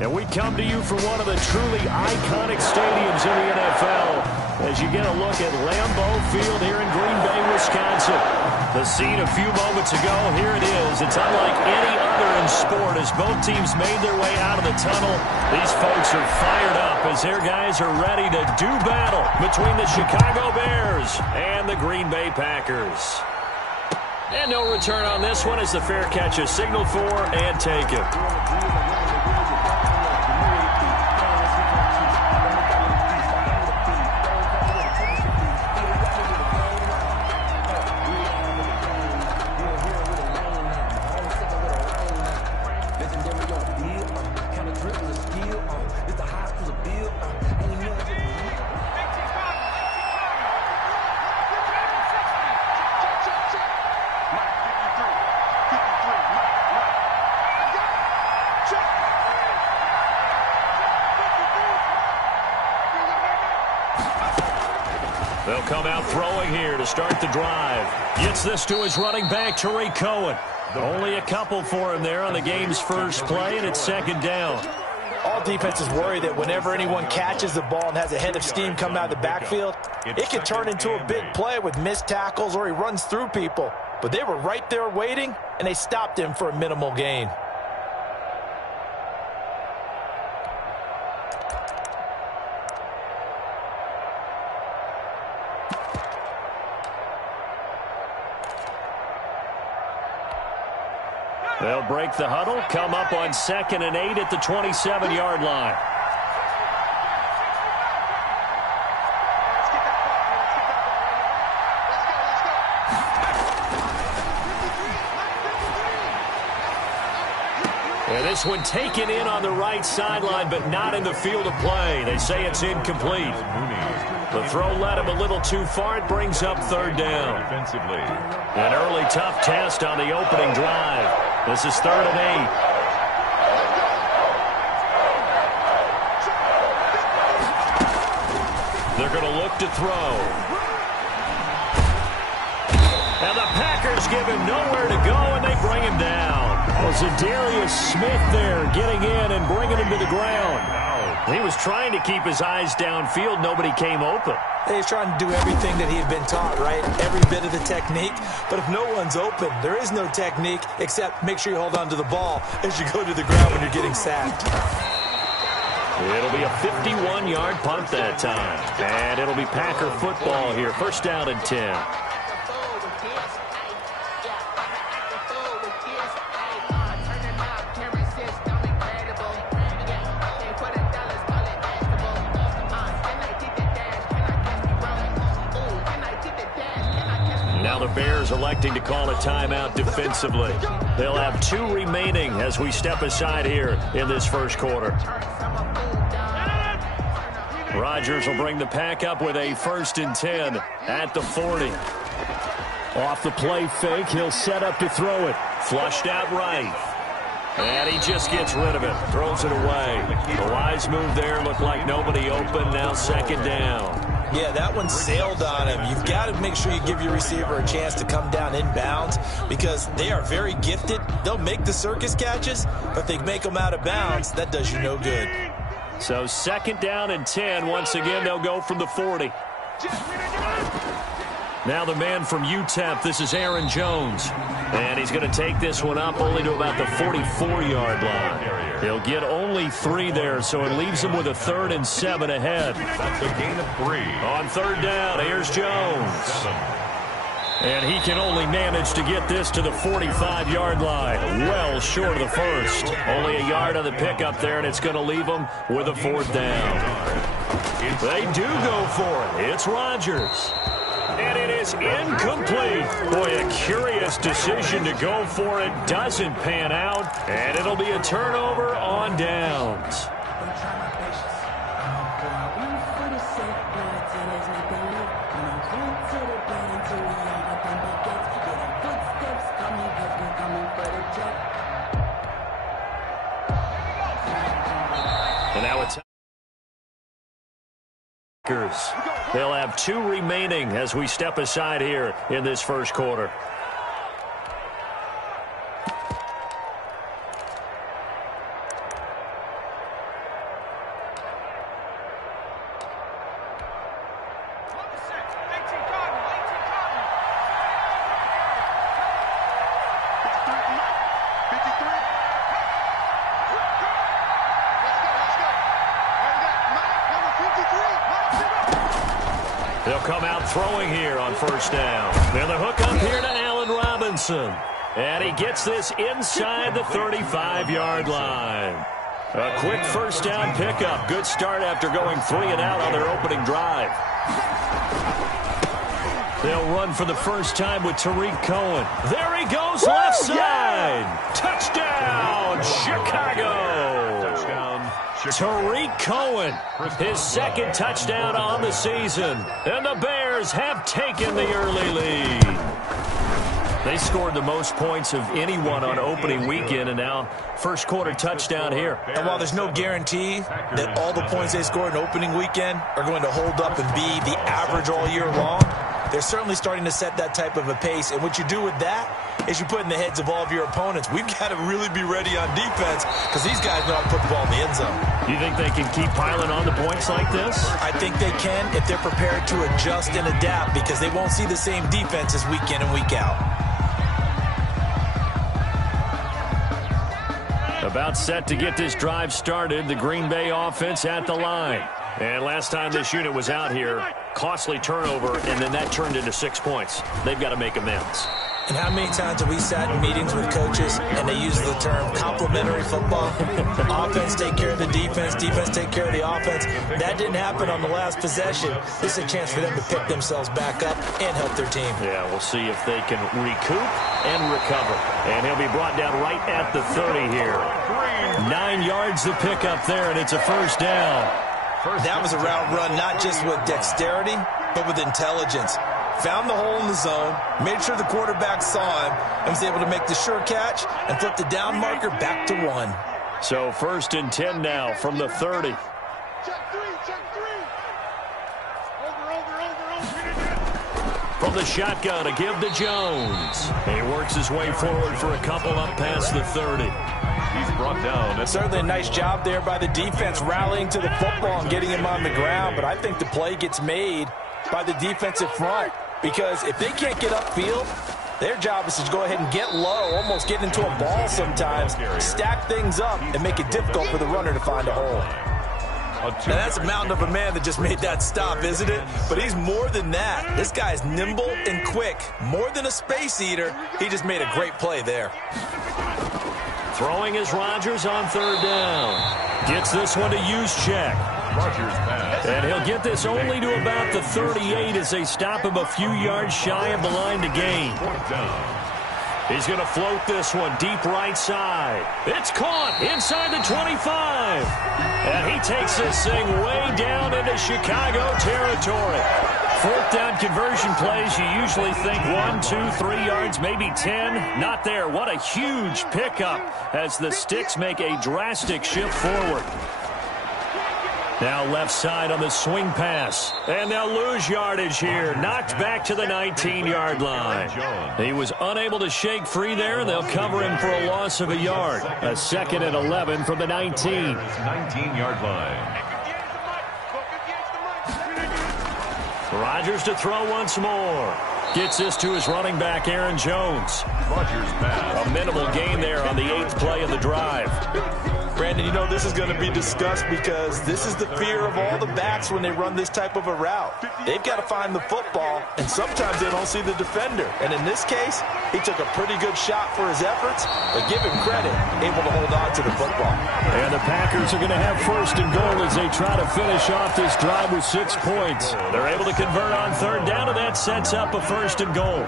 And we come to you from one of the truly iconic stadiums in the NFL as you get a look at Lambeau Field here in Green Bay, Wisconsin. The scene a few moments ago, here it is. It's unlike any other in sport as both teams made their way out of the tunnel. These folks are fired up as their guys are ready to do battle between the Chicago Bears and the Green Bay Packers. And no return on this one as the fair catch is signaled for and taken. They'll come out throwing here to start the drive. Gets this to his running back, Tariq Cohen. Only a couple for him there on the game's first play, and it's second down. All defenses worry that whenever anyone catches the ball and has a head of steam come out of the backfield, it can turn into a big play with missed tackles or he runs through people. But they were right there waiting, and they stopped him for a minimal gain. They'll break the huddle, come up on 2nd and 8 at the 27-yard line. And this one taken in on the right sideline, but not in the field of play. They say it's incomplete. The throw led him a little too far. It brings up third down. An early tough test on the opening drive. This is 3rd and 8. They're going to look to throw. And the Packers give him nowhere to go, and they bring him down. Well, Zadarius Smith there getting in and bringing him to the ground. He was trying to keep his eyes downfield. Nobody came open. He's trying to do everything that he had been taught, right? Every bit of the technique. But if no one's open, there is no technique except make sure you hold on to the ball as you go to the ground when you're getting sacked. It'll be a 51-yard punt that time. And it'll be Packer football here. First down and 10. Now the Bears electing to call a timeout defensively. They'll have 2 remaining as we step aside here in this first quarter. Rodgers will bring the pack up with a 1st and 10 at the 40. Off the play fake, he'll set up to throw it. Flushed out right. And he just gets rid of it. Throws it away. The wise move there. Looked like nobody open. Now 2nd down. Yeah, that one sailed on him. You've got to make sure you give your receiver a chance to come down inbounds because they are very gifted. They'll make the circus catches, but if they make them out of bounds, that does you no good. So 2nd down and 10. Once again, they'll go from the 40. Now the man from UTEP, this is Aaron Jones. And he's going to take this one up only to about the 44-yard line. He'll get only 3 there, so it leaves him with a 3rd and 7 ahead. That's a gain of 3. On 3rd down, here's Jones. And he can only manage to get this to the 45-yard line. Well short of the first. Only a yard on the pickup there, and it's going to leave him with a 4th down. They do go for it. It's Rodgers. And it is incomplete. Boy, a curious decision to go for it. Doesn't pan out. And it'll be a turnover on downs. And now it's they'll have 2 remaining as we step aside here in this first quarter. They'll come out throwing here on first down. Then the hook up here to Allen Robinson. And he gets this inside the 35-yard line. A quick first down pickup. Good start after going 3 and out on their opening drive. They'll run for the first time with Tariq Cohen. There he goes, left side. Touchdown, Chicago. Touchdown, Tariq Cohen, his second touchdown on the season. And the Bears have taken the early lead. They scored the most points of anyone on opening weekend, and now first quarter touchdown here. And while there's no guarantee that all the points they scored in opening weekend are going to hold up and be the average all year long, they're certainly starting to set that type of a pace. And what you do with that is you put in the heads of all of your opponents, we've got to really be ready on defense because these guys know how to put the ball in the end zone. You think they can keep piling on the points like this? I think they can if they're prepared to adjust and adapt, because they won't see the same defenses week in and week out. About set to get this drive started, the Green Bay offense at the line. And last time this unit was out here, costly turnover, and then that turned into 6 points. They've got to make amends. And how many times have we sat in meetings with coaches and they use the term complementary football? Offense take care of the defense, defense take care of the offense. That didn't happen on the last possession. This is a chance for them to pick themselves back up and help their team. Yeah, we'll see if they can recoup and recover. And he'll be brought down right at the 30 here. 9 yards to pick up there, and it's a first down. That was a route run not just with dexterity, but with intelligence. Found the hole in the zone, made sure the quarterback saw him, and was able to make the sure catch and flip the down marker back to 1. So 1st and 10 now from the 30. From the shotgun, a give to Jones. He works his way forward for a couple up past the 30. He's brought down. That's certainly a nice job there by the defense, rallying to the football and getting him on the ground. But I think the play gets made by the defensive front, because if they can't get upfield, their job is to go ahead and get low, almost get into a ball sometimes, stack things up, and make it difficult for the runner to find a hole. Now that's a mountain of a man that just made that stop, isn't it? But he's more than that. This guy's nimble and quick. More than a space eater, he just made a great play there. Throwing is Rodgers on 3rd down. Gets this one to Juszczyk. Rodgers pass. And he'll get this only to about the 38 as they stop him a few yards shy of the line to gain. He's going to float this one deep right side. It's caught inside the 25. And he takes this thing way down into Chicago territory. 4th down conversion plays, you usually think 1, 2, 3 yards, maybe 10. Not there. What a huge pickup as the Sticks make a drastic shift forward. Now left side on the swing pass. And they'll lose yardage here. Knocked back to the 19-yard line. He was unable to shake free there. They'll cover him for a loss of a yard. A 2nd and 11 from the 19. 19-yard line. Rodgers to throw once more. Gets this to his running back, Aaron Jones. Rodgers pass. A minimal gain there on the 8th play of the drive. Brandon, you know this is going to be discussed because this is the fear of all the backs when they run this type of a route. They've got to find the football, and sometimes they don't see the defender. And in this case, he took a pretty good shot for his efforts, but give him credit, able to hold on to the football. And the Packers are going to have 1st and goal as they try to finish off this drive with 6 points. They're able to convert on 3rd down, and that sets up a 1st and goal.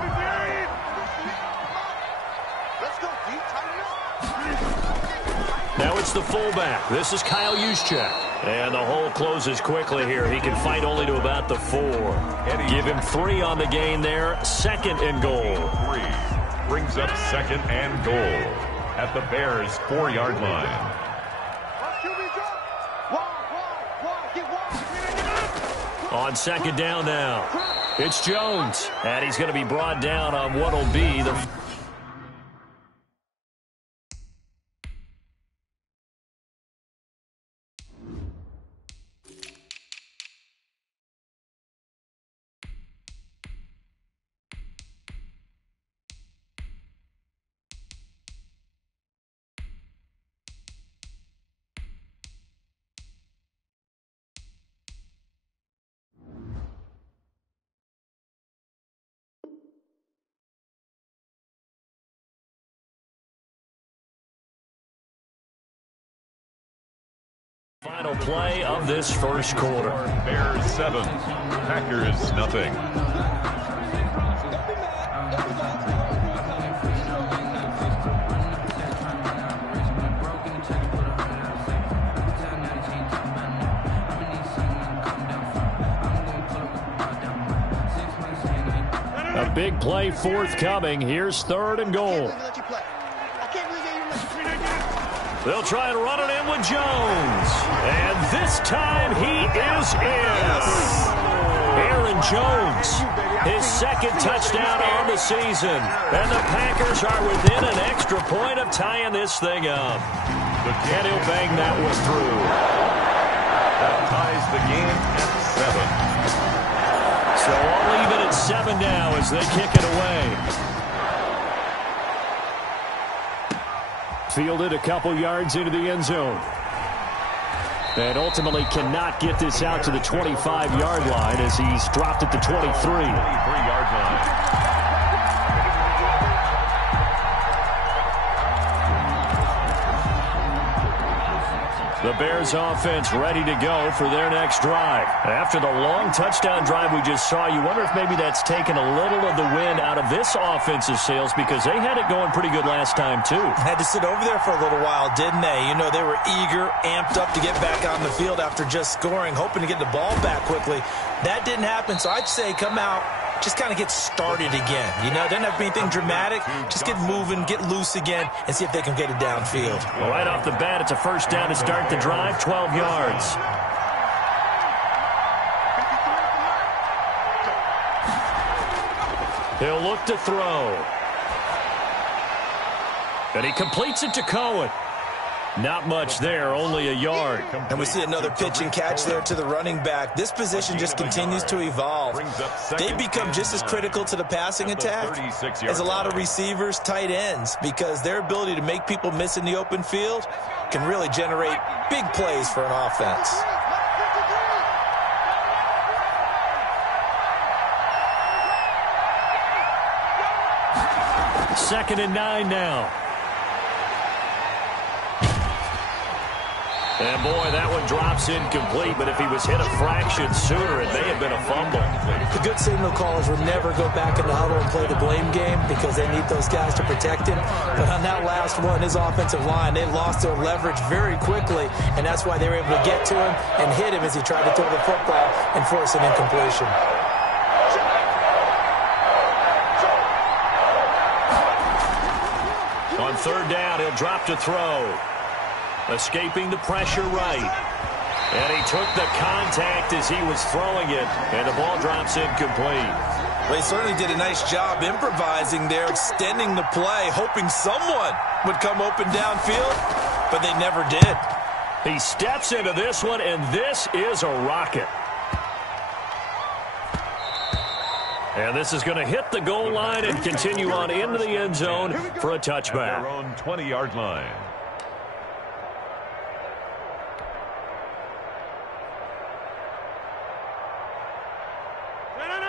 Now it's the fullback. This is Kyle Juszczyk. And the hole closes quickly here. He can fight only to about the 4. Give him 3 on the gain there. 2nd and goal. 3 brings up 2nd and goal at the Bears' 4-yard line. On 2nd down now. It's Jones. And he's going to be brought down on what will be the Final play of this first quarter. Bears 7, Packers nothing. A big play forthcoming. Here's 3rd and goal. They'll try and run it in with Jones. And this time he is in. Aaron Jones, his 2nd touchdown on the season. And the Packers are within an extra point of tying this thing up. And he'll bang that one through. That ties the game at 7. So all even at 7 now as they kick it away. Fielded a couple yards into the end zone. And ultimately cannot get this out to the 25-yard line as he's dropped at the 23. 23-yard line. The Bears offense ready to go for their next drive. After the long touchdown drive we just saw, you wonder if maybe that's taken a little of the wind out of this offensive sails because they had it going pretty good last time too. Had to sit over there for a little while, didn't they? You know, they were eager, amped up to get back on the field after just scoring, hoping to get the ball back quickly. That didn't happen, so I'd say come out, just kind of get started again. You know, doesn't have to be anything dramatic. Just get moving, get loose again, and see if they can get it downfield. Well, right off the bat, it's a first down to start the drive, 12 yards. He'll look to throw. And he completes it to Cohen. Not much there, only a yard. And we see another pitch and catch there to the running back. This position just continues to evolve. They become just as critical to the passing attack as a lot of receivers, tight ends, because their ability to make people miss in the open field can really generate big plays for an offense. Second and 9 now. And boy, that one drops incomplete, but if he was hit a fraction sooner, it may have been a fumble. The good signal callers will never go back in the huddle and play the blame game because they need those guys to protect him. But on that last one, his offensive line, they lost their leverage very quickly, and that's why they were able to get to him and hit him as he tried to throw the football and force an incompletion. On 3rd down, he'll drop to throw. Escaping the pressure right. And he took the contact as he was throwing it, and the ball drops incomplete. Well, he certainly did a nice job improvising there, extending the play, hoping someone would come open downfield, but they never did. He steps into this one, and this is a rocket. And this is going to hit the goal line and continue on into the end zone for a touchback. At their own 20-yard line.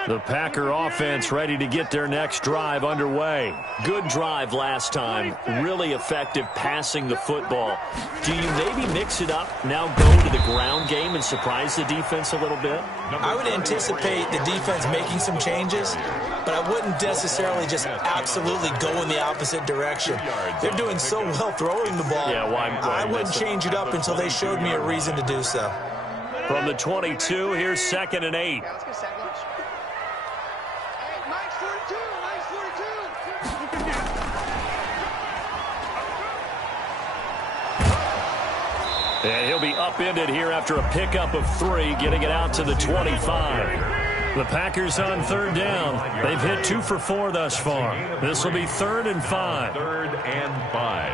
The Packer offense ready to get their next drive underway. Good drive last time. Really effective passing the football. Do you maybe mix it up, now go to the ground game and surprise the defense a little bit? I would anticipate the defense making some changes, but I wouldn't necessarily just absolutely go in the opposite direction. They're doing so well throwing the ball. Yeah, I wouldn't change it up until they showed me a reason to do so. From the 22, here's 2nd and 8. And he'll be upended here after a pickup of 3, getting it out to the 25. The Packers on 3rd down. They've hit 2 for 4 thus far. This will be 3rd and 5. 3rd and 5.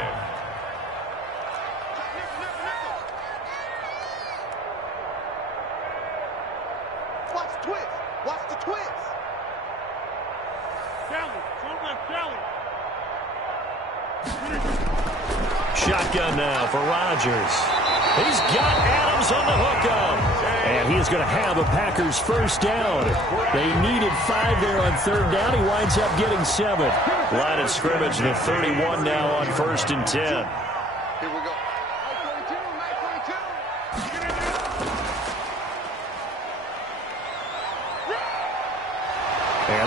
Watch the twist. Watch the twist. Shotgun now for Rodgers. He's got Adams on the hookup. And he is going to have a Packers first down. They needed 5 there on 3rd down. He winds up getting 7. Line of scrimmage, the 31 now on 1st and 10. Here we go.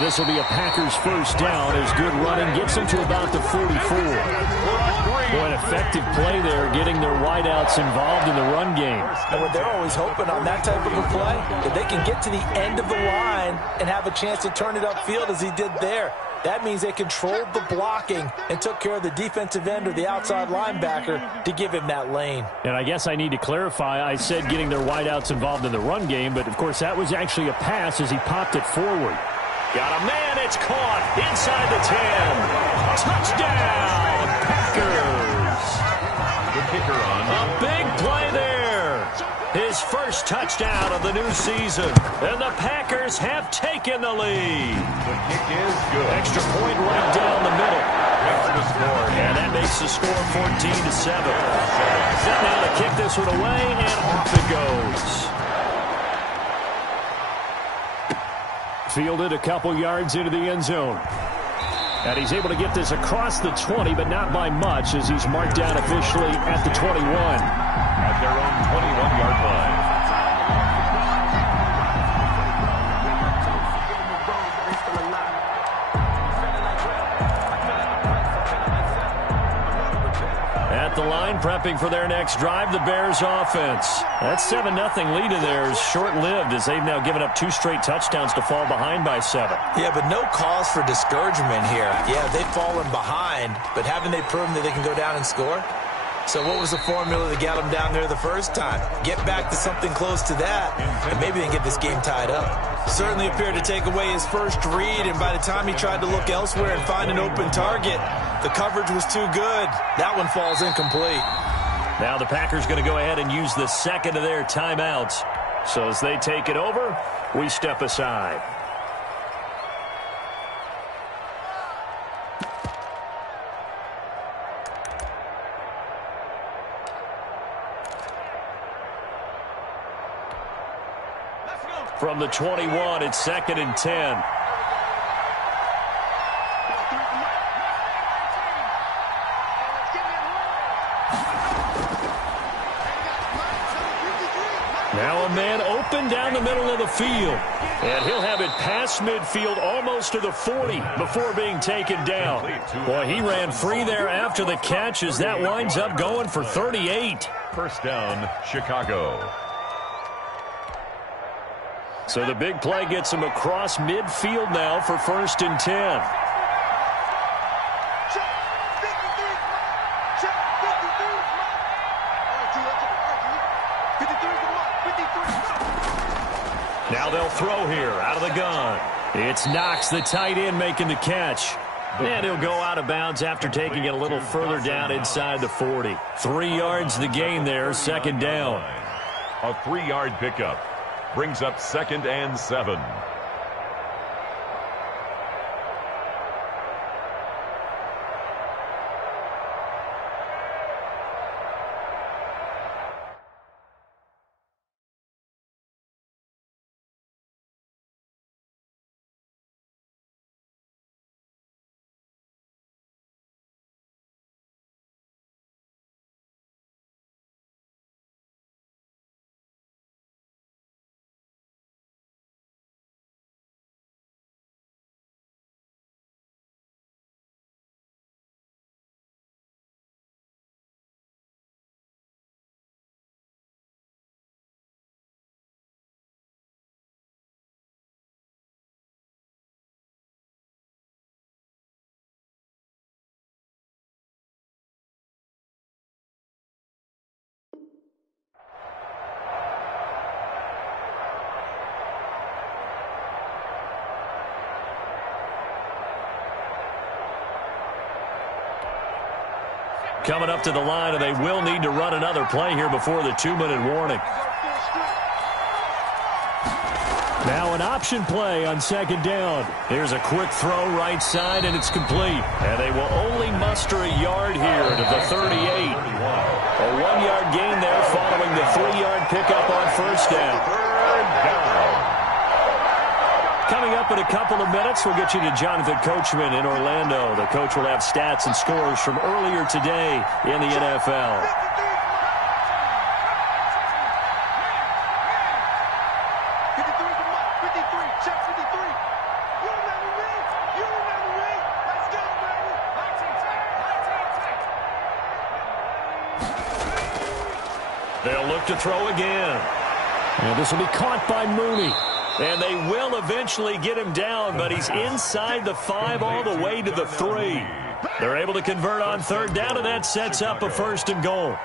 this will be a Packers first down as good running gets them to about the 44. Boy, an effective play there, getting their wideouts involved in the run game. And what they're always hoping on that type of a play, that they can get to the end of the line and have a chance to turn it upfield as he did there. That means they controlled the blocking and took care of the defensive end or the outside linebacker to give him that lane. And I guess I need to clarify, I said getting their wideouts involved in the run game, but of course that was actually a pass as he popped it forward. Got a man, it's caught inside the 10. Touchdown, Packers. The kicker on. A big play there. His first touchdown of the new season. And the Packers have taken the lead. The kick is good. Extra point right down the middle. Extra score. And that makes the score 14-7. Set now to kick this one away, and off it goes. Fielded a couple yards into the end zone. And he's able to get this across the 20, but not by much, as he's marked down officially at the 21. At their own 21-yard line. At the line, prepping for their next drive, the Bears offense. That 7-0 lead of theirs short-lived as they've now given up 2 straight touchdowns to fall behind by 7. Yeah, but no cause for discouragement here. Yeah, they've fallen behind, but haven't they proven that they can go down and score? So what was the formula that got them down there the first time? Get back to something close to that, and maybe they can get this game tied up. Certainly appeared to take away his first read, and by the time he tried to look elsewhere and find an open target, the coverage was too good. That one falls incomplete. Now the Packers going to go ahead and use the second of their timeouts. So as they take it over, we step aside. From the 21, it's 2nd and 10. Now a man open down the middle of the field. And he'll have it past midfield almost to the 40 before being taken down. Boy, he ran free there after the catch as that winds up going for 38. First down, Chicago. So the big play gets him across midfield now for 1st and 10. Now they'll throw here out of the gun. It's Knox, the tight end, making the catch. And he'll go out of bounds after taking it a little further down inside the 40. 3 yards the gain there, 2nd down. A 3-yard pickup brings up 2nd and 7. Coming up to the line, and they will need to run another play here before the 2-minute warning. Now an option play on 2nd down. Here's a quick throw right side, and it's complete. And they will only muster a yard here to the 38. A 1-yard gain there following the 3-yard pickup on 1st down. Coming up in a couple of minutes, we'll get you to Jonathan Coachman in Orlando. The coach will have stats and scores from earlier today in the NFL. They'll look to throw again. And this will be caught by Mooney. And they will eventually get him down, but he's inside the 5 all the way to the 3. They're able to convert on third down, and that sets up a 1st and goal.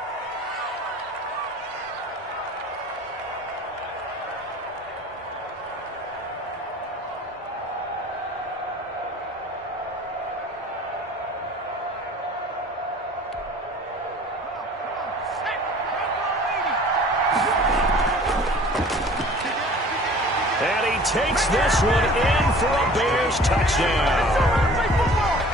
Takes this one in for a Bears touchdown.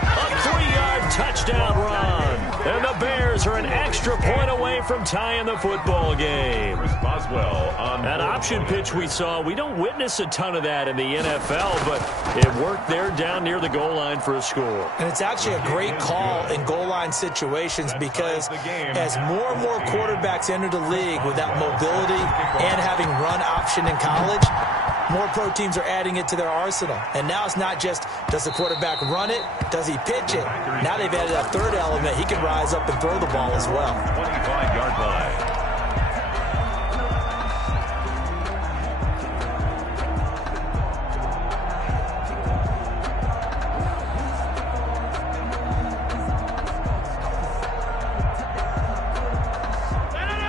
A 3-yard touchdown run. And the Bears are an extra point away from tying the football game. An option pitch we saw. We don't witness a ton of that in the NFL, but it worked there down near the goal line for a score. And it's actually a great call in goal line situations because as more and more quarterbacks enter the league with that mobility and having run option in college, more pro teams are adding it to their arsenal. And now it's not just, does the quarterback run it? Does he pitch it? Now they've added a third element. He can rise up and throw the ball as well. 25-yard line.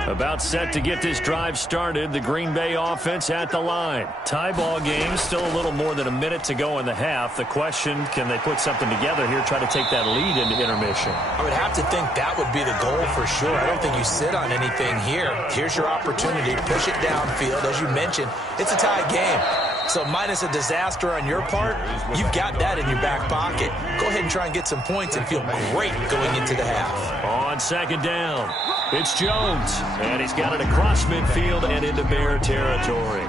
About set to get this drive started. The Green Bay offense at the line. Tie ball game, still a little more than a minute to go in the half. The question, can they put something together here, try to take that lead into intermission? I would have to think that would be the goal for sure. I don't think you sit on anything here. Here's your opportunity. Push it downfield. As you mentioned, it's a tie game. So minus a disaster on your part, you've got that in your back pocket. Go ahead and try and get some points and feel great going into the half. On 2nd down, it's Jones. And he's got it across midfield and into Bear territory.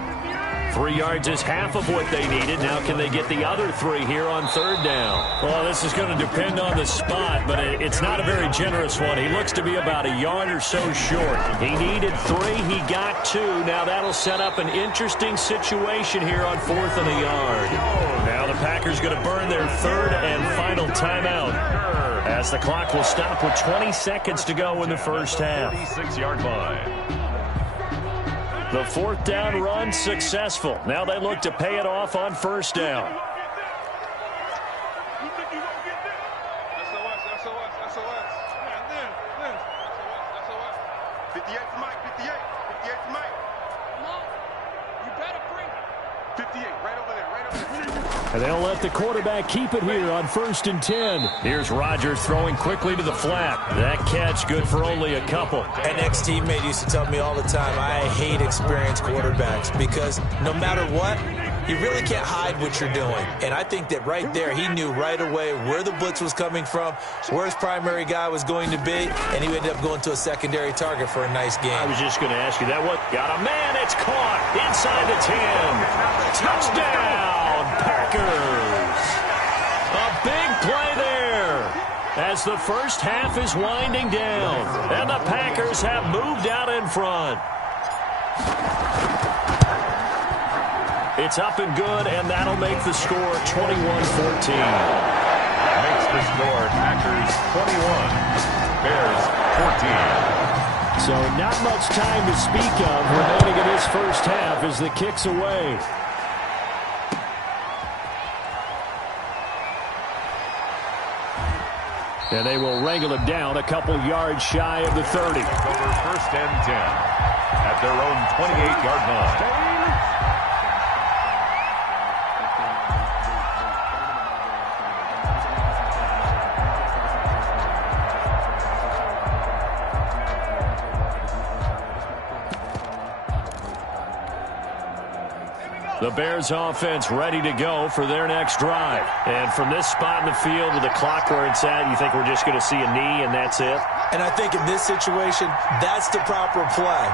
3 yards is half of what they needed. Now can they get the other 3 here on 3rd down? Well, this is going to depend on the spot, but it's not a very generous one. He looks to be about a yard or so short. He needed 3. He got 2. Now that'll set up an interesting situation here on 4th and a yard. Now the Packers going to burn their 3rd and final timeout, as the clock will stop with 20 seconds to go in the first half. 36-yard line. The 4th down run successful. Now they look to pay it off on 1st down. And they'll let the quarterback keep it here on 1st and 10. Here's Rodgers throwing quickly to the flat. That catch good for only a couple. An ex-teammate used to tell me all the time, I hate experienced quarterbacks because no matter what, you really can't hide what you're doing. And I think that right there, he knew right away where the blitz was coming from, where his primary guy was going to be, and he ended up going to a secondary target for a nice game. I was just going to ask you that one. Got a man. It's caught inside the 10. Touchdown, Packers. A big play there as the first half is winding down, and the Packers have moved out in front. It's up and good, and that'll make the score 21-14. Makes the score Packers 21, Bears 14. So not much time to speak of remaining in this first half as the kick's away. And they will wrangle it down a couple yards shy of the 30. Over 1st and 10 at their own 28-yard line. The Bears offense ready to go for their next drive. And from this spot in the field with the clock where it's at, you think we're just going to see a knee and that's it? And I think in this situation, that's the proper play.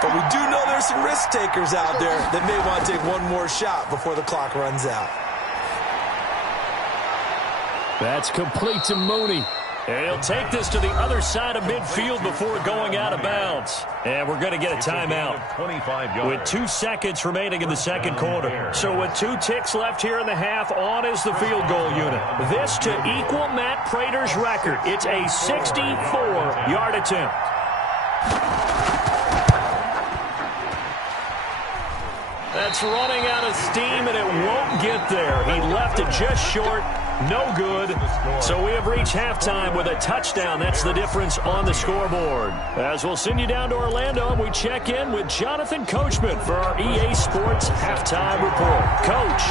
But we do know there's some risk takers out there that may want to take one more shot before the clock runs out. That's complete to Mooney. And he'll take this to the other side of midfield before going out of bounds. And we're going to get a timeout with 2 seconds remaining in the second quarter. So with 2 ticks left here in the half, on is the field goal unit. This to equal Matt Prater's record. It's a 64-yard attempt. That's running out of steam, and it won't get there. He left it just short. No good. So we have reached halftime with a touchdown. That's the difference on the scoreboard. As we'll send you down to Orlando, we check in with Jonathan Coachman for our EA Sports Halftime Report. Coach.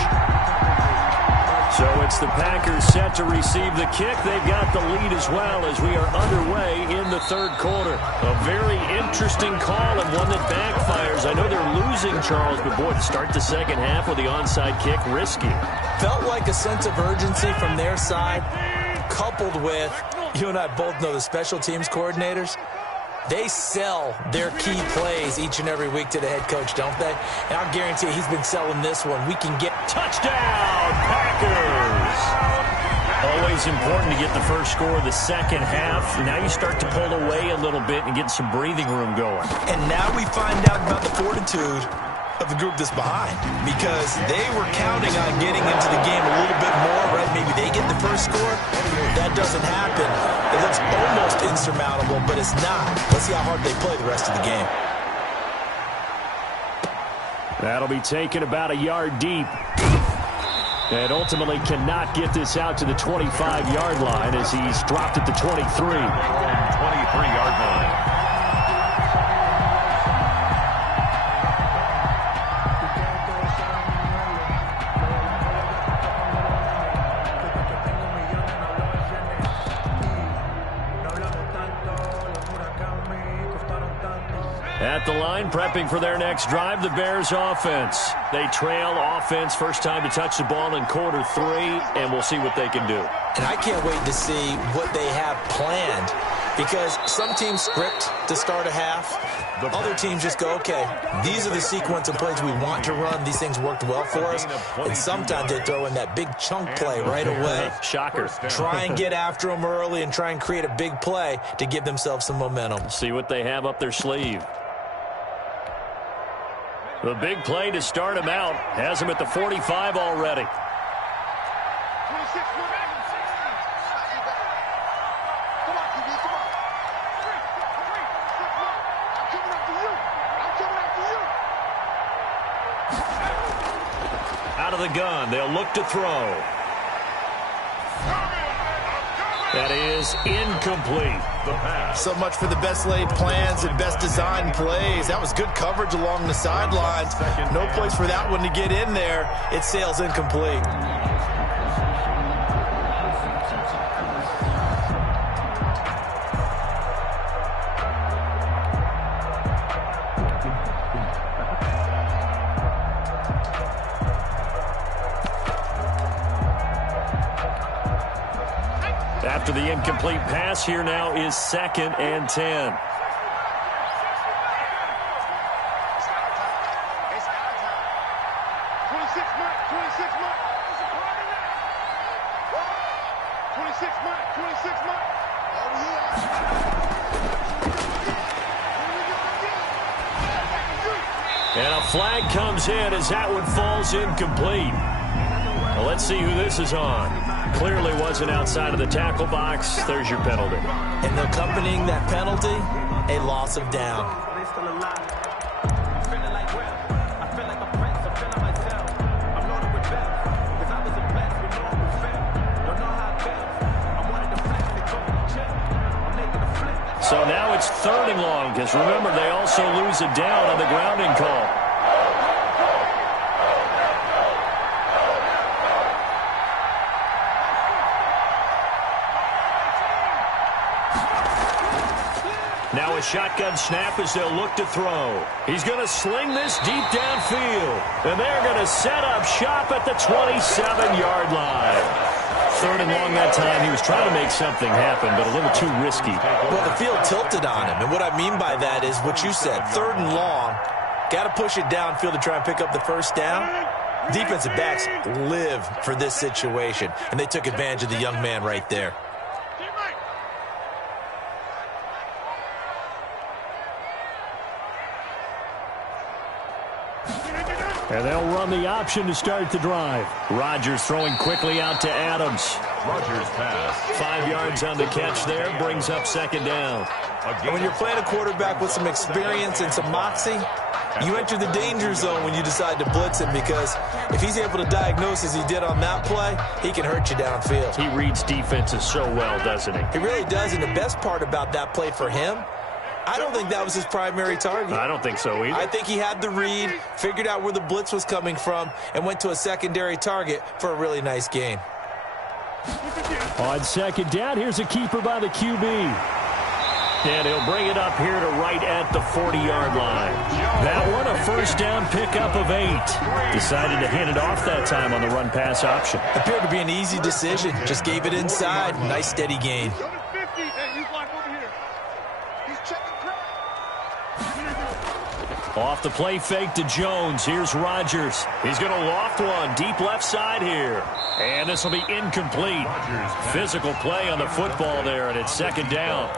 So it's the Packers set to receive the kick. They've got the lead as well as we are underway in the third quarter. A very interesting call and one that backfires. I know they're losing, Charles, but boy, to start the second half with the onside kick, risky. Felt like a sense of urgency from their side, coupled with, you and I both know the special teams coordinators. They sell their key plays each and every week to the head coach, don't they? And I'll guarantee he's been selling this one. We can get touchdown, Packers. Always important to get the first score of the second half. Now you start to pull away a little bit and get some breathing room going. And now we find out about the fortitude of the group that's behind, because they were counting on getting into the game a little bit more, right? Maybe they get the first score. That doesn't happen. It looks almost insurmountable, but it's not. Let's see how hard they play the rest of the game. That'll be taken about a yard deep. And ultimately cannot get this out to the 25-yard line as he's dropped at the 23. 23-yard line. At the line, prepping for their next drive, the Bears offense. They trail offense, first time to touch the ball in quarter 3, and we'll see what they can do. And I can't wait to see what they have planned, because some teams script to start a half. Other teams just go, okay, these are the sequence of plays we want to run. These things worked well for us. And sometimes they throw in that big chunk play right away. Shocker. Try and get after them early and try and create a big play to give themselves some momentum. See what they have up their sleeve. The big play to start him out has him at the 45 already. Out of the gun, they'll look to throw. That is incomplete. So much for the best laid plans and best designed plays. That was good coverage along the sidelines. No place for that one to get in there. It sails incomplete. After the incomplete pass, here now is 2nd and 10. And a flag comes in as that one falls incomplete. Well, let's see who this is on. Clearly wasn't outside of the tackle box. There's your penalty. And accompanying that penalty, a loss of down. So now it's 3rd and long, because remember, they also lose a down on the grounding call. Now a shotgun snap as they'll look to throw. He's going to sling this deep downfield. And they're going to set up shop at the 27-yard line. 3rd and long that time. He was trying to make something happen, but a little too risky. Well, the field tilted on him. And what I mean by that is what you said. 3rd and long. Got to push it downfield to try and pick up the first down. Defensive backs live for this situation. And they took advantage of the young man right there. And they'll run the option to start the drive. Rodgers throwing quickly out to Adams. Rodgers pass. 5 yards on the catch there, brings up 2nd down. And when you're playing a quarterback with some experience and some moxie, You enter the danger zone when you decide to blitz him, because if he's able to diagnose as he did on that play, he can hurt you downfield. He reads defenses so well, doesn't he? He really does, and the best part about that play for him, I don't think that was his primary target. I don't think so either. I think he had the read, figured out where the blitz was coming from, and went to a secondary target for a really nice gain. On second down, here's a keeper by the QB. And he'll bring it up here to right at the 40-yard line. That one, a first down pickup of 8. Decided to hand it off that time on the run-pass option. Appeared to be an easy decision. Just gave it inside. Nice, steady gain. Off the play fake to Jones. Here's Rodgers. He's going to loft one deep left side here. And this will be incomplete. Physical play on the football there, and it's second down.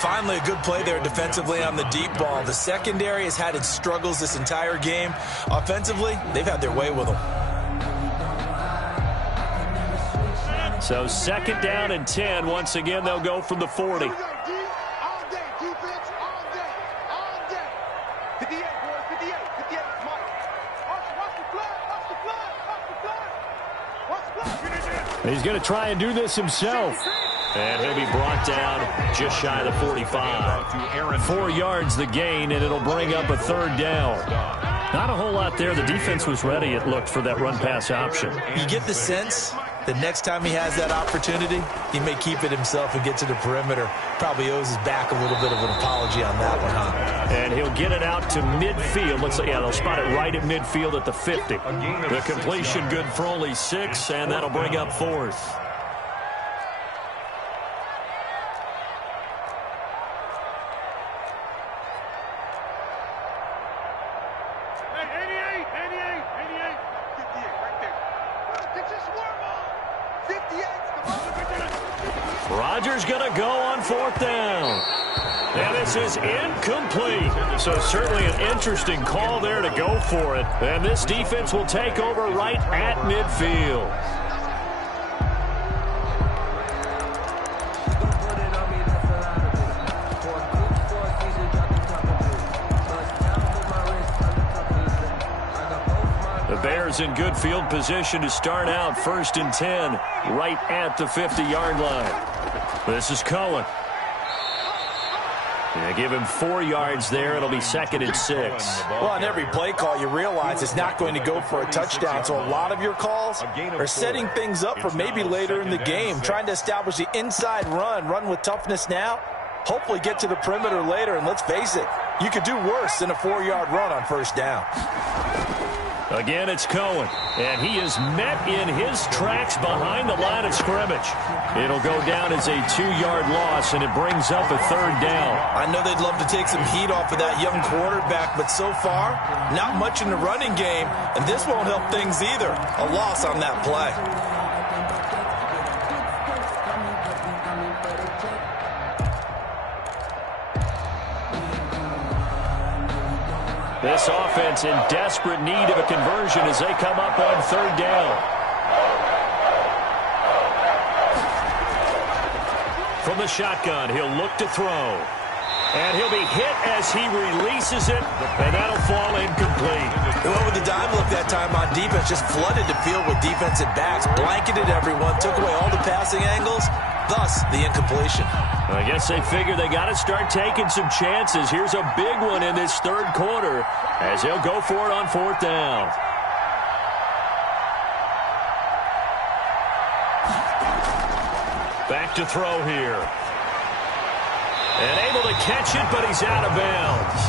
Finally, a good play there defensively on the deep ball. The secondary has had its struggles this entire game. Offensively, they've had their way with them. So second down and 10. Once again, they'll go from the 40. He's going to try and do this himself. And he'll be brought down just shy of the 45. 4 yards the gain, and it'll bring up a third down. Not a whole lot there. The defense was ready, it looked, for that run-pass option. You get the sense that next time he has that opportunity, he may keep it himself and get to the perimeter. Probably owes his back a little bit of an apology on that one, huh? And he'll get it out to midfield. Looks like, yeah, they'll spot it right at midfield at the 50. The completion good for only 6, and that'll bring up 4th. Rodgers going to go on 4th down. And this is incomplete. So certainly an interesting call there to go for it. And this defense will take over right at midfield. The Bears in good field position to start out 1st and 10 right at the 50-yard line. This is Cohen. Yeah, give him 4 yards there. It'll be 2nd and 6. Well, on every play call, you realize it's not going to go for a touchdown. So a lot of your calls are setting things up for maybe later in the game, trying to establish the inside run with toughness now, hopefully get to the perimeter later. And let's face it, you could do worse than a 4-yard run on 1st down. Again, it's Cohen, and he is met in his tracks behind the line of scrimmage. It'll go down as a 2-yard loss, and it brings up a 3rd down. I know they'd love to take some heat off of that young quarterback, but so far, not much in the running game, and this won't help things either. A loss on that play. This offense in desperate need of a conversion as they come up on 3rd down. From the shotgun, he'll look to throw. And he'll be hit as he releases it, and that'll fall incomplete. Well, with the dime look that time on defense, just flooded the field with defensive backs, blanketed everyone, took away all the passing angles, thus the incompletion. I guess they figure they got to start taking some chances. Here's a big one in this 3rd quarter as he'll go for it on 4th down. Back to throw here. And able to catch it, but he's out of bounds.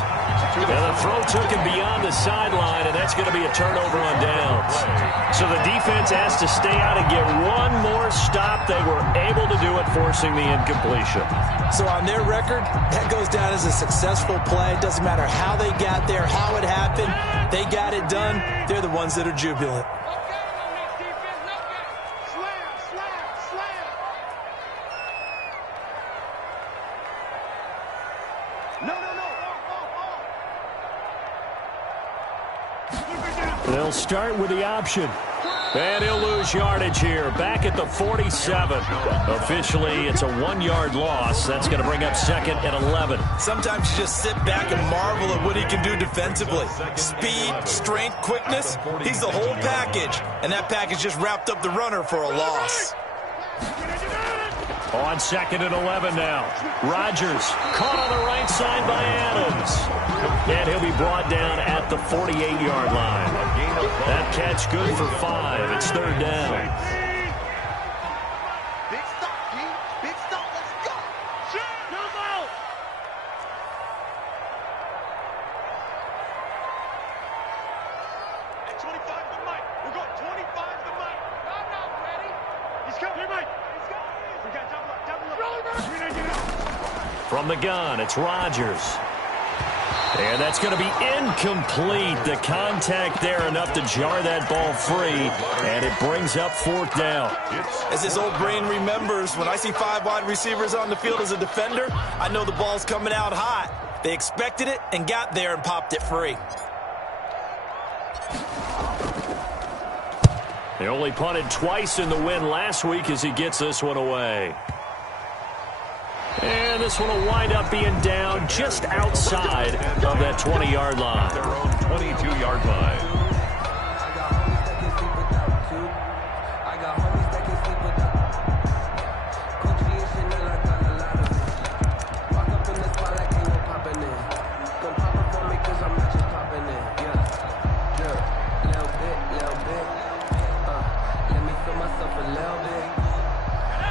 And the throw took him beyond the sideline, and that's going to be a turnover on downs. So the defense has to stay out and get one more stop. They were able to do it, forcing the incompletion. So on their record, that goes down as a successful play. It doesn't matter how they got there, how it happened. They got it done. They're the ones that are jubilant. They'll start with the option. And he'll lose yardage here. Back at the 47. Officially, it's a 1-yard loss. That's going to bring up 2nd and 11. Sometimes you just sit back and marvel at what he can do defensively. Speed, strength, quickness. He's the whole package. And that package just wrapped up the runner for a loss. On 2nd and 11 now. Rodgers caught on the right side by Adams. And he'll be brought down at the 48-yard line. That catch good for 5. It's 3rd down. Big stop, G. Big stop. Let's go. Come out. At 25 to Mike. We're going 25 to Mike. I'm not ready. He's coming. Here, Mike. He's coming. We got double up. From the gun, it's Rodgers. And that's going to be incomplete. The contact there enough to jar that ball free, and it brings up 4th down. As his old brain remembers, when I see 5 wide receivers on the field as a defender, I know the ball's coming out hot. They expected it and got there and popped it free. They only punted twice in the win last week as he gets this one away. And this one will wind up being down just outside of that 20-yard line. Their own 22-yard line.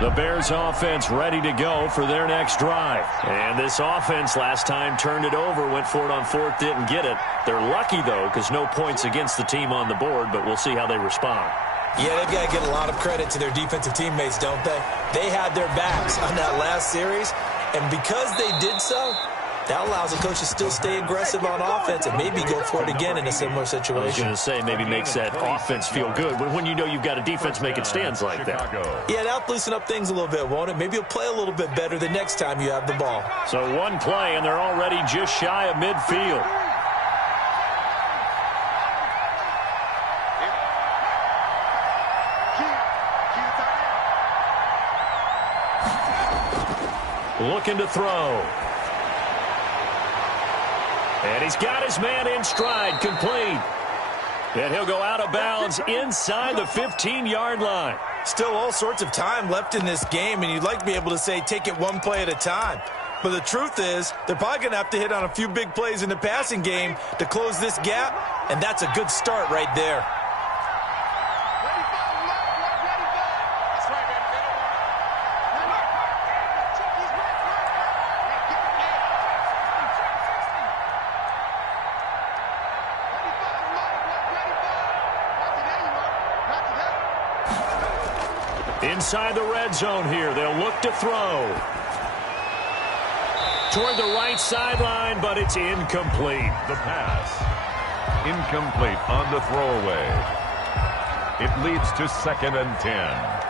The Bears offense ready to go for their next drive. And this offense last time turned it over, went for it on 4th, didn't get it. They're lucky, though, because no points against the team on the board, but we'll see how they respond. Yeah, they've got to get a lot of credit to their defensive teammates, don't they? They had their backs on that last series, and because they did so, that allows the coach to still stay aggressive on offense and maybe go for it again in a similar situation. I was going to say, maybe makes that offense feel good when you know you've got a defense making stands like that. Yeah, that'll loosen up things a little bit, won't it? Maybe you'll play a little bit better the next time you have the ball. So one play, and they're already just shy of midfield. Looking to throw. And he's got his man in stride, complete. And he'll go out of bounds inside the 15-yard line. Still all sorts of time left in this game, and you'd like to be able to say take it one play at a time. But the truth is, they're probably going to have to hit on a few big plays in the passing game to close this gap, and that's a good start right there. Inside the red zone here, they'll look to throw. Toward the right sideline, but it's incomplete. The pass. Incomplete on the throwaway. It leads to 2nd and 10.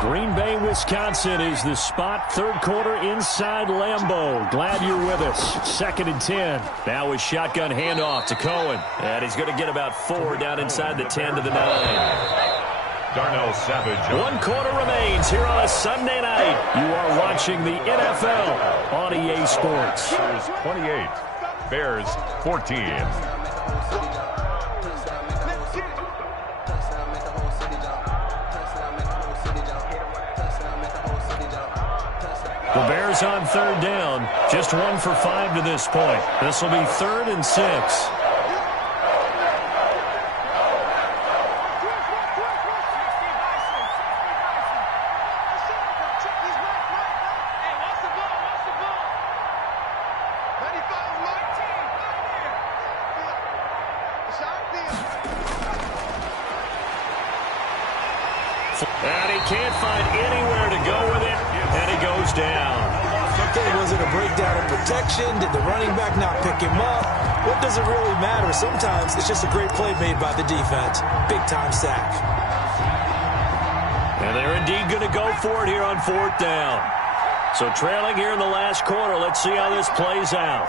Green Bay, Wisconsin is the spot. 3rd quarter inside Lambeau. Glad you're with us. 2nd and 10. Now with shotgun handoff to Cohen. And he's going to get about 4 down inside the 10 to the 9. Darnell Savage. 1 quarter remains here on a Sunday night. You are watching the NFL on EA Sports. Bears 28. Bears 14. The Bears on 3rd down. Just 1 for 5 to this point. This will be 3rd and 6. And he can't find anywhere to go with it, and he goes down. Okay, was it a breakdown in protection? Did the running back not pick him up? What does it really matter? Sometimes it's just a great play made by the defense. Big-time sack. And they're indeed going to go for it here on 4th down. So trailing here in the last quarter, let's see how this plays out.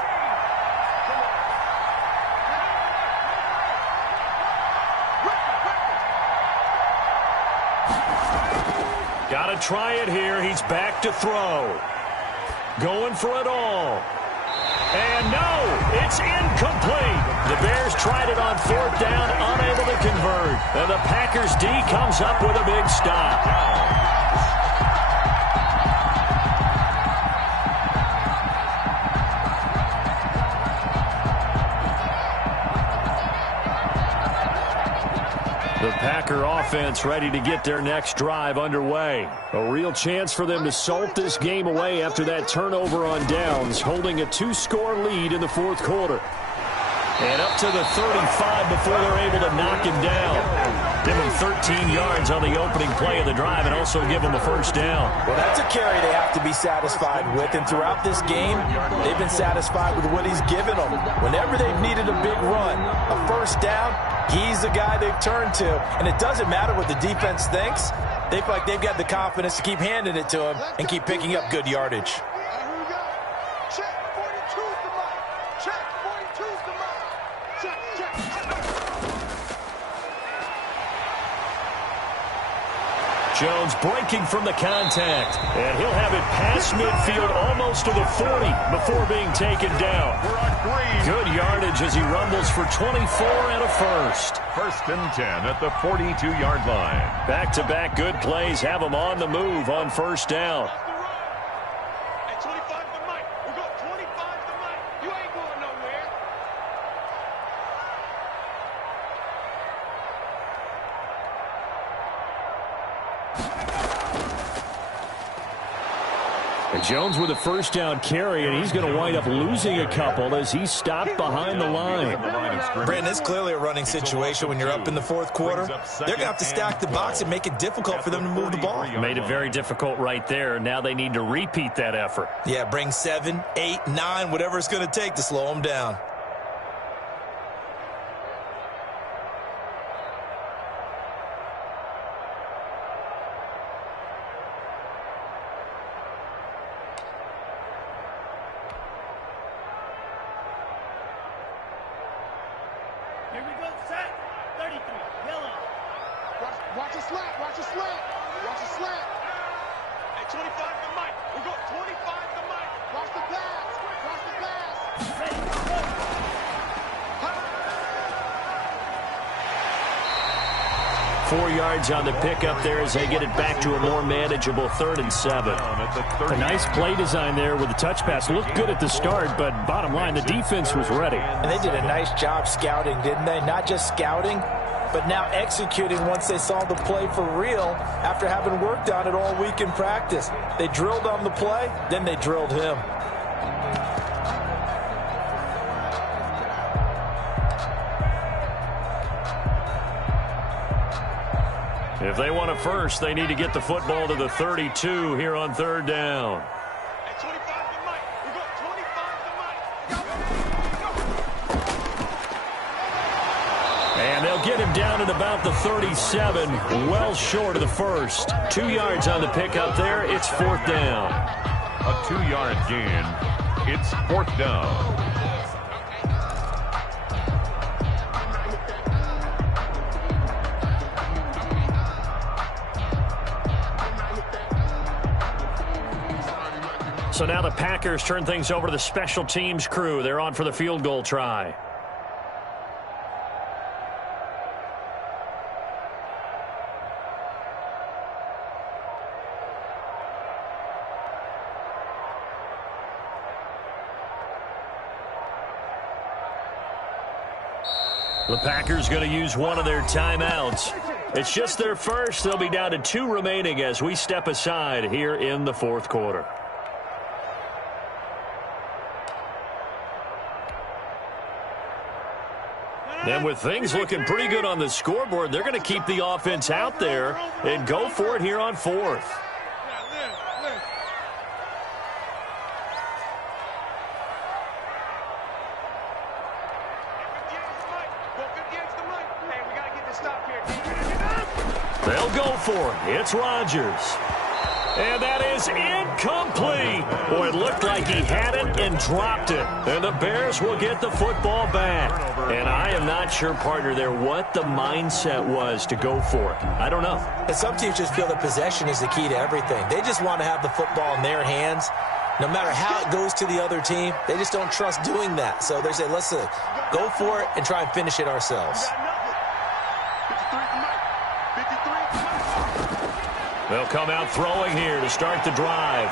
They'll try it here. He's back to throw. Going for it all. And no, it's incomplete. The Bears tried it on 4th down, unable to convert. And the Packers D comes up with a big stop. The Packer offense ready to get their next drive underway. A real chance for them to salt this game away after that turnover on downs, holding a 2-score lead in the 4th quarter. And up to the 35 before they're able to knock him down. Give him 13 yards on the opening play of the drive and also give him a 1st down. Well, that's a carry they have to be satisfied with. And throughout this game, they've been satisfied with what he's given them. Whenever they've needed a big run, a 1st down, he's the guy they've turned to. And it doesn't matter what the defense thinks. They feel like they've got the confidence to keep handing it to him and keep picking up good yardage. Jones breaking from the contact, and he'll have it past midfield almost to the 40 before being taken down. Good yardage as he rumbles for 24 and a 1st. 1st and 10 at the 42-yard line. Back-to-back good plays have him on the move on 1st down. And Jones with a 1st down carry, and he's going to wind up losing a couple as he's stopped behind the line. Brandon, it's clearly a running situation when you're up in the 4th quarter. They're going to have to stack the box and make it difficult for them to move the ball. Made it very difficult right there. Now they need to repeat that effort. Yeah, bring 7, 8, 9, whatever it's going to take to slow them down. Here we go, set. 33, yellow. Watch a slant, watch a slant. Watch a slant. Hey, 25 to Mike. We go 25 to Mike. Watch the pass. Watch the pass. Ready, go. 4 yards on the pickup there as they get it back to a more manageable 3rd and 7. A nice play design there with the touch pass. Looked good at the start, but bottom line, the defense was ready. And they did a nice job scouting, didn't they? Not just scouting, but now executing once they saw the play for real after having worked on it all week in practice. They drilled on the play, then they drilled him. If they want a 1st, they need to get the football to the 32 here on 3rd down. Hey, 25 to Mike. We go 25 to Mike. And they'll get him down at about the 37, well short of the 1st. 2 yards on the pickup there. It's 4th down. A 2-yard gain. It's 4th down. So now the Packers turn things over to the special teams crew. They're on for the field goal try. The Packers going to use one of their timeouts. It's just their 1st. They'll be down to 2 remaining as we step aside here in the 4th quarter. And with things looking pretty good on the scoreboard, they're going to keep the offense out there and go for it here on 4th. They'll go for it. It's Rodgers. And that is incomplete. Boy, it looked Looked like he had it and dropped it. And the Bears will get the football back. And I am not sure, partner, there what the mindset was to go for it. I don't know. And some teams just feel that possession is the key to everything. They just want to have the football in their hands. No matter how it goes to the other team, they just don't trust doing that. So they say, let's go for it and try and finish it ourselves. They'll come out throwing here to start the drive.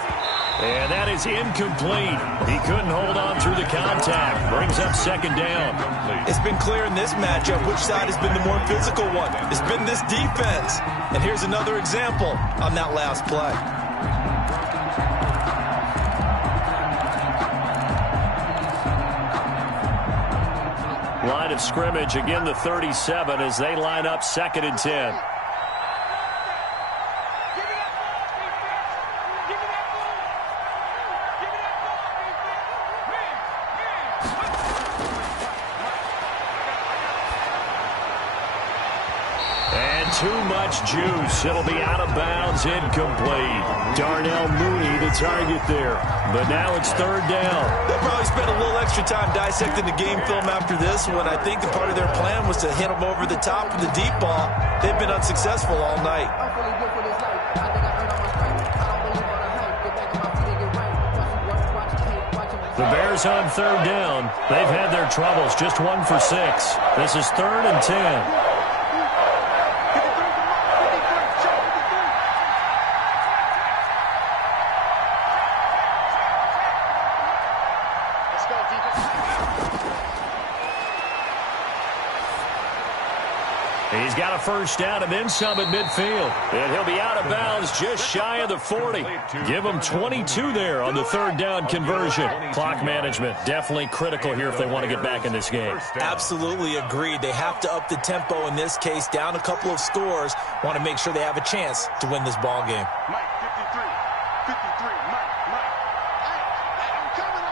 And that is incomplete. He couldn't hold on through the contact. Brings up second down. It's been clear in this matchup which side has been the more physical one. It's been this defense. And here's another example on that last play. Line of scrimmage, again the 37 as they line up 2nd and 10. Too much juice. It'll be out of bounds, incomplete. Darnell Mooney, the target there. But now it's 3rd down. They'll probably spend a little extra time dissecting the game film after this one. I think the part of their plan was to hit them over the top with the deep ball. They've been unsuccessful all night. The Bears on 3rd down. They've had their troubles, just 1 for 6. This is 3rd and 10. He's got a first down and then some at midfield. And he'll be out of bounds just shy of the 40. Give him 22 there on the 3rd down conversion. Clock management definitely critical here if they want to get back in this game. Absolutely agreed. They have to up the tempo in this case, down a couple of scores. Want to make sure they have a chance to win this ball game. Mike, 53, Mike. Hey, I'm coming.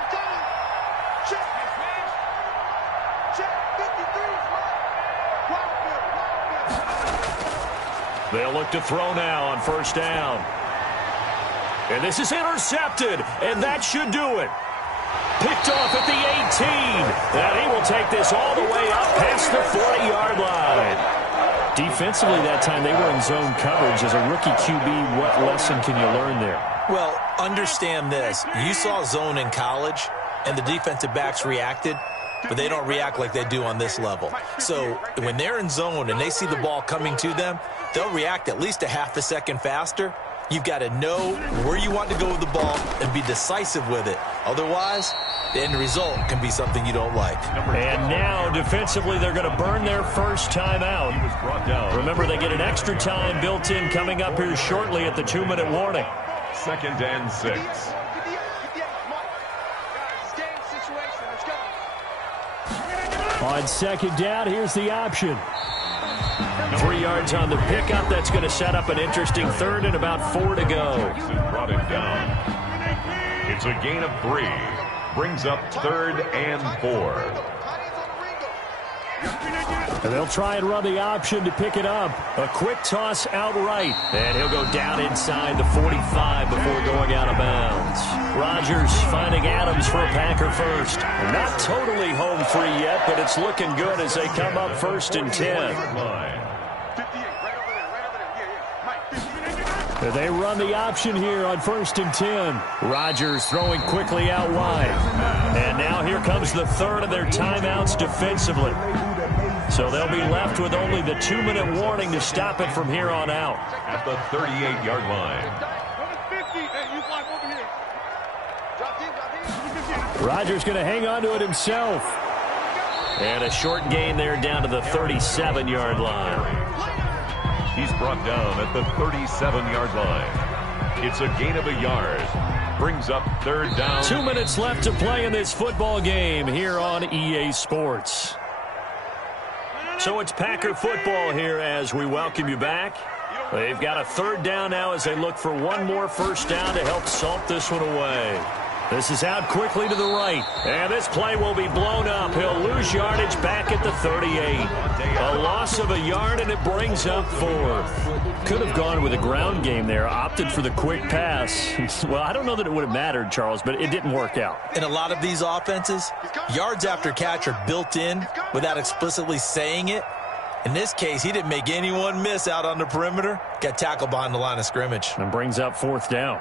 Check, 53, Mike. They'll look to throw now on 1st down. And this is intercepted, and that should do it. Picked off at the 18. And he will take this all the way up past the 40-yard line. Defensively that time, they were in zone coverage. As a rookie QB, what lesson can you learn there? Well, understand this. You saw zone in college, and the defensive backs reacted, but they don't react like they do on this level. So when they're in zone and they see the ball coming to them, they'll react at least a half a second faster. You've got to know where you want to go with the ball and be decisive with it. Otherwise, the end result can be something you don't like. And now, defensively, they're going to burn their first timeout. Remember, they get an extra time built in coming up here shortly at the 2-minute warning. 2nd and 6. On 2nd down, here's the option. 3 yards on the pickup. That's going to set up an interesting 3rd and about 4 to go. Brought it down. It's a gain of 3. Brings up 3rd and 4. And they'll try and run the option to pick it up. A quick toss outright. And he'll go down inside the 45 before going out of bounds. Rodgers finding Adams for a Packer first. Not totally home free yet, but it's looking good as they come up 1st and 10. They run the option here on 1st and 10. Rodgers throwing quickly out wide. And now here comes the 3rd of their timeouts defensively. So they'll be left with only the 2-minute warning to stop it from here on out. At the 38-yard line. Rodgers going to hang on to it himself. And a short gain there down to the 37-yard line. He's brought down at the 37-yard line. It's a gain of a yard. Brings up 3rd down. 2 minutes left to play in this football game here on EA Sports. So it's Packer football here as we welcome you back. They've got a 3rd down now as they look for one more first down to help salt this one away. This is out quickly to the right. And this play will be blown up. He'll lose yardage back at the 38. A loss of a yard, and it brings up 4th. Could have gone with a ground game there. Opted for the quick pass. Well, I don't know that it would have mattered, Charles, but it didn't work out. In a lot of these offenses, yards after catch are built in without explicitly saying it. In this case, he didn't make anyone miss out on the perimeter. Got tackled behind the line of scrimmage. And brings up 4th down.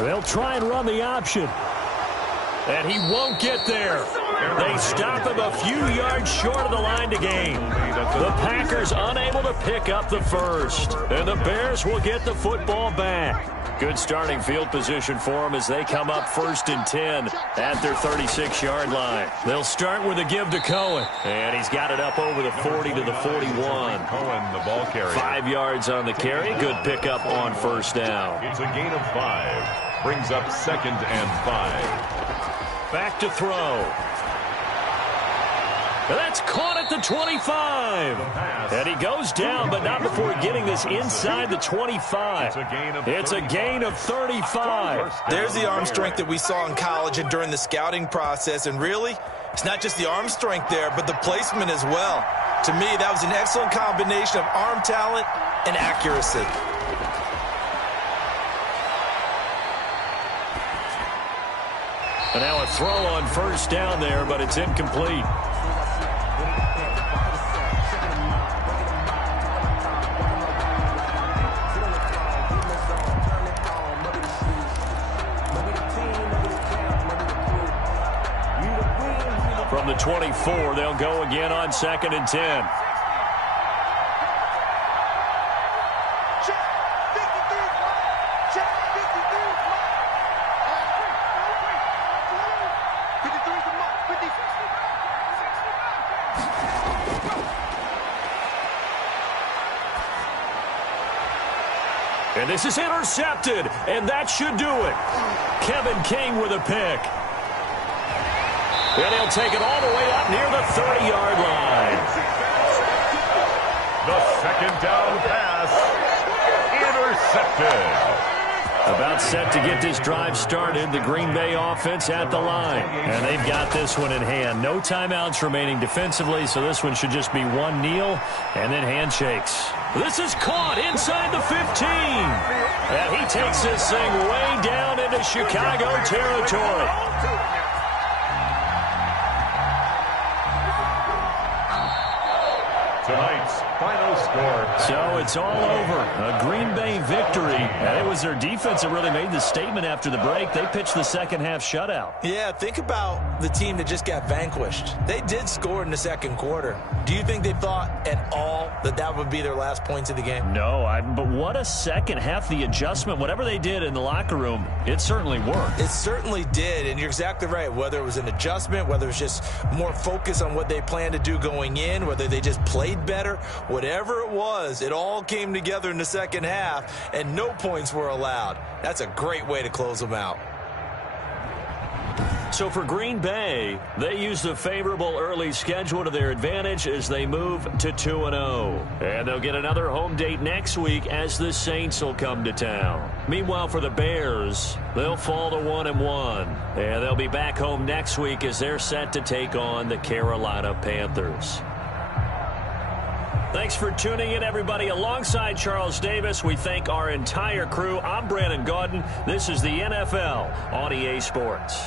They'll try and run the option. And he won't get there. They stop him a few yards short of the line to gain. The Packers unable to pick up the first. And the Bears will get the football back. Good starting field position for them as they come up 1st and 10 at their 36-yard line. They'll start with a give to Cohen. And he's got it up over the 40 to the 41. Cohen, the ball carrier. 5 yards on the carry. Good pickup on 1st down. It's a gain of 5. Brings up 2nd and 5. Back to throw. That's caught at the 25. And he goes down, but not before getting this inside the 25. It's a gain of 35. There's the arm strength that we saw in college and during the scouting process. And really, it's not just the arm strength there, but the placement as well. To me, that was an excellent combination of arm talent and accuracy. And now a throw on 1st down there, but it's incomplete. From the 24, they'll go again on 2nd and 10. And this is intercepted, and that should do it. Kevin King with a pick. And he'll take it all the way up near the 30-yard line. The 2nd down pass. Intercepted. About set to get this drive started, the Green Bay offense at the line. And they've got this one in hand. No timeouts remaining defensively, so this one should just be one kneel and then handshakes. This is caught inside the 15. And he takes this thing way down into Chicago territory. Tonight's final score. So it's all over. A Green Bay victory. And it was their defense that really made the statement after the break. They pitched the second-half shutout. Yeah, think about the team that just got vanquished. They did score in the 2nd quarter. Do you think they thought at all that that would be their last points of the game? No, but what a second half. The adjustment, whatever they did in the locker room, it certainly worked. It certainly did, and you're exactly right. Whether it was an adjustment, whether it was just more focus on what they planned to do going in, whether they just played better, whatever it was, it all came together in the 2nd half, and no points were allowed. That's a great way to close them out. So for Green Bay, they use the favorable early schedule to their advantage as they move to 2-0. And they'll get another home date next week as the Saints will come to town. Meanwhile, for the Bears, they'll fall to 1-1. And they'll be back home next week as they're set to take on the Carolina Panthers. Thanks for tuning in, everybody. Alongside Charles Davis, we thank our entire crew. I'm Brandon Gaudin. This is the NFL on EA Sports.